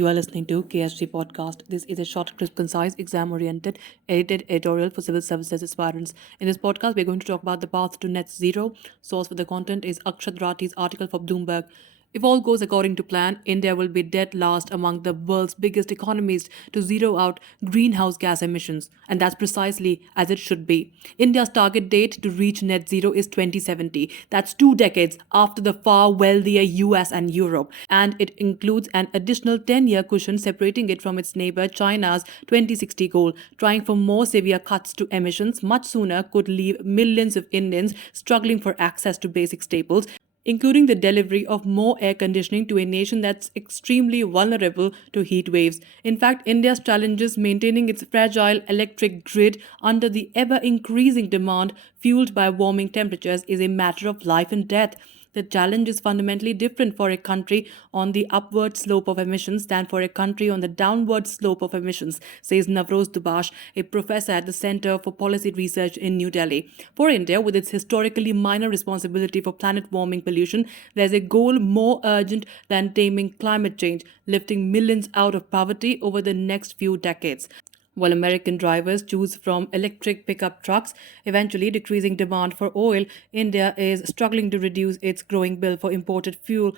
You are listening to KSG Podcast. This is a short, crisp, concise, exam-oriented, edited editorial for civil services aspirants. In this podcast, we're going to talk about the path to net zero. Source for the content is Akshat Rati's article for Bloomberg. If all goes according to plan, India will be dead last among the world's biggest economies to zero out greenhouse gas emissions. And that's precisely as it should be. India's target date to reach net zero is 2070. That's 2 decades after the far wealthier US and Europe. And it includes an additional 10-year cushion separating it from its neighbor China's 2060 goal. Trying for more severe cuts to emissions much sooner could leave millions of Indians struggling for access to basic staples, including the delivery of more air conditioning to a nation that's extremely vulnerable to heat waves. In fact, India's challenges maintaining its fragile electric grid under the ever-increasing demand fueled by warming temperatures is a matter of life and death. The challenge is fundamentally different for a country on the upward slope of emissions than for a country on the downward slope of emissions, says Navroz Dubash, a professor at the Center for Policy Research in New Delhi. For India, with its historically minor responsibility for planet warming pollution, there's a goal more urgent than taming climate change, lifting millions out of poverty over the next few decades. While American drivers choose from electric pickup trucks, eventually decreasing demand for oil, India is struggling to reduce its growing bill for imported fuel.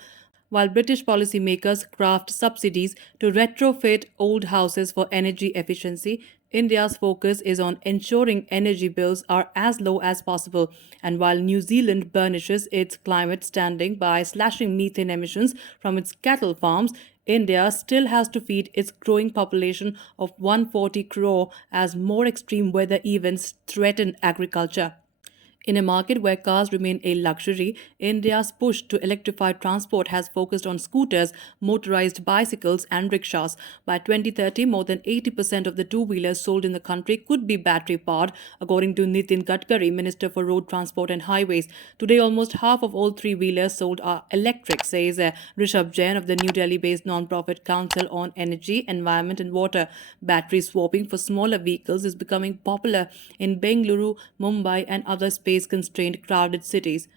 While British policymakers craft subsidies to retrofit old houses for energy efficiency, India's focus is on ensuring energy bills are as low as possible. And while New Zealand burnishes its climate standing by slashing methane emissions from its cattle farms, India still has to feed its growing population of 140 crore as more extreme weather events threaten agriculture. In a market where cars remain a luxury, India's push to electrify transport has focused on scooters, motorized bicycles, and rickshaws. By 2030, more than 80% of the two-wheelers sold in the country could be battery-powered, according to Nitin Gadkari, Minister for Road Transport and Highways. Today, almost half of all three-wheelers sold are electric, says Rishabh Jain of the New Delhi-based non-profit Council on Energy, Environment and Water. Battery swapping for smaller vehicles is becoming popular in Bengaluru, Mumbai, and other space-constrained crowded cities.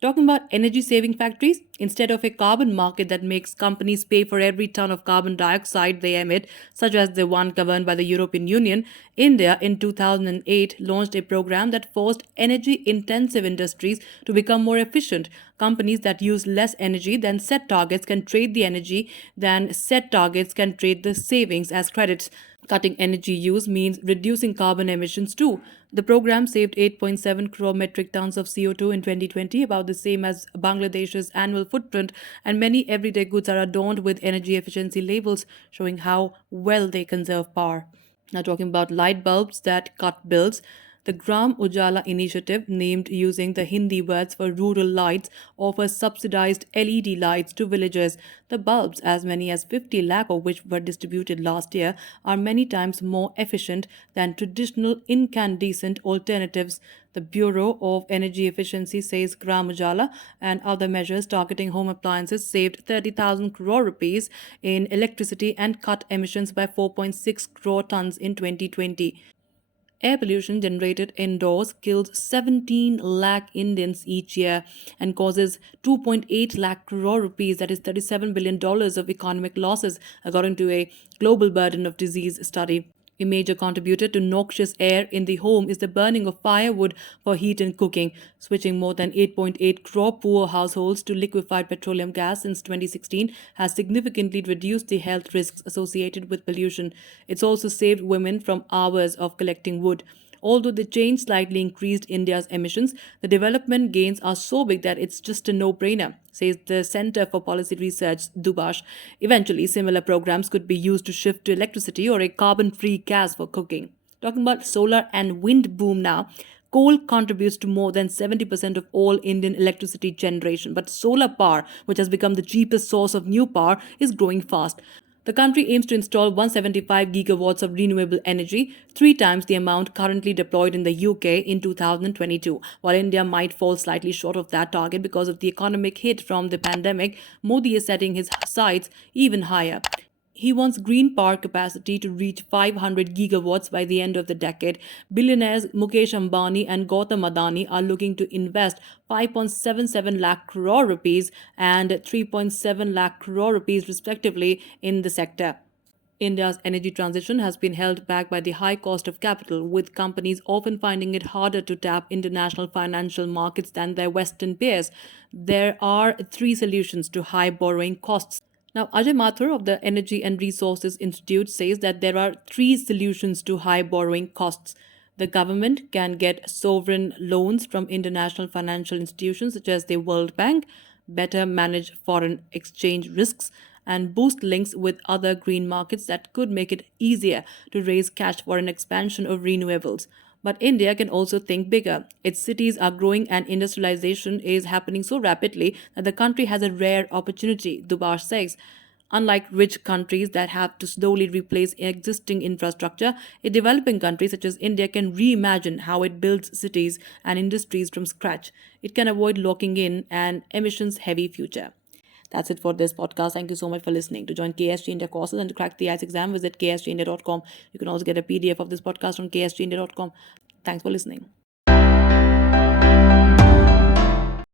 Talking about energy saving factories, instead of a carbon market that makes companies pay for every ton of carbon dioxide they emit, such as the one governed by the European Union, India in 2008 launched a program that forced energy intensive industries to become more efficient. Companies that use less energy than set targets can trade the energy, than set targets can trade the savings as credits. Cutting energy use means reducing carbon emissions too. The program saved 8.7 crore metric tons of CO2 in 2020, about the same as Bangladesh's annual footprint, and many everyday goods are adorned with energy efficiency labels showing how well they conserve power. Now, talking about light bulbs that cut bills, the Gram Ujala initiative, named using the Hindi words for rural lights, offers subsidized LED lights to villagers. The bulbs, as many as 50 lakh of which were distributed last year, are many times more efficient than traditional incandescent alternatives. The Bureau of Energy Efficiency says Gram Ujala and other measures targeting home appliances saved 30,000 crore rupees in electricity and cut emissions by 4.6 crore tons in 2020. Air pollution generated indoors kills 17 lakh Indians each year and causes 2.8 lakh crore rupees, that is $37 billion of economic losses, according to a global burden of disease study. A major contributor to noxious air in the home is the burning of firewood for heat and cooking, switching more than 8.8 crore poor households to liquefied petroleum gas since 2016 has significantly reduced the health risks associated with pollution. It's also saved women from hours of collecting wood. Although the change slightly increased India's emissions, the development gains are so big that it's just a no-brainer, says the Center for Policy Research, Dubash. Eventually, similar programs could be used to shift to electricity or a carbon-free gas for cooking. Talking about solar and wind boom now, coal contributes to more than 70% of all Indian electricity generation, but solar power, which has become the cheapest source of new power, is growing fast. The country aims to install 175 gigawatts of renewable energy, 3 times the amount currently deployed in the UK in 2022. While India might fall slightly short of that target because of the economic hit from the pandemic, Modi is setting his sights even higher. He wants green power capacity to reach 500 gigawatts by the end of the decade. Billionaires Mukesh Ambani and Gautam Adani are looking to invest 5.77 lakh crore rupees and 3.7 lakh crore rupees respectively in the sector. India's energy transition has been held back by the high cost of capital, with companies often finding it harder to tap international financial markets than their Western peers. There are three solutions to high borrowing costs. Now, Ajay Mathur of the Energy and Resources Institute says that there are three solutions to high borrowing costs. The government can get sovereign loans from international financial institutions such as the World Bank, better manage foreign exchange risks, and boost links with other green markets that could make it easier to raise cash for an expansion of renewables. But India can also think bigger. Its cities are growing and industrialization is happening so rapidly that the country has a rare opportunity, Dubar says. Unlike rich countries that have to slowly replace existing infrastructure, a developing country such as India can reimagine how it builds cities and industries from scratch. It can avoid locking in an emissions heavy future. That's it for this podcast. Thank you so much for listening. To join KSG India courses and to crack the IELTS exam, visit ksgindia.com. You can also get a PDF of this podcast on ksgindia.com. Thanks for listening.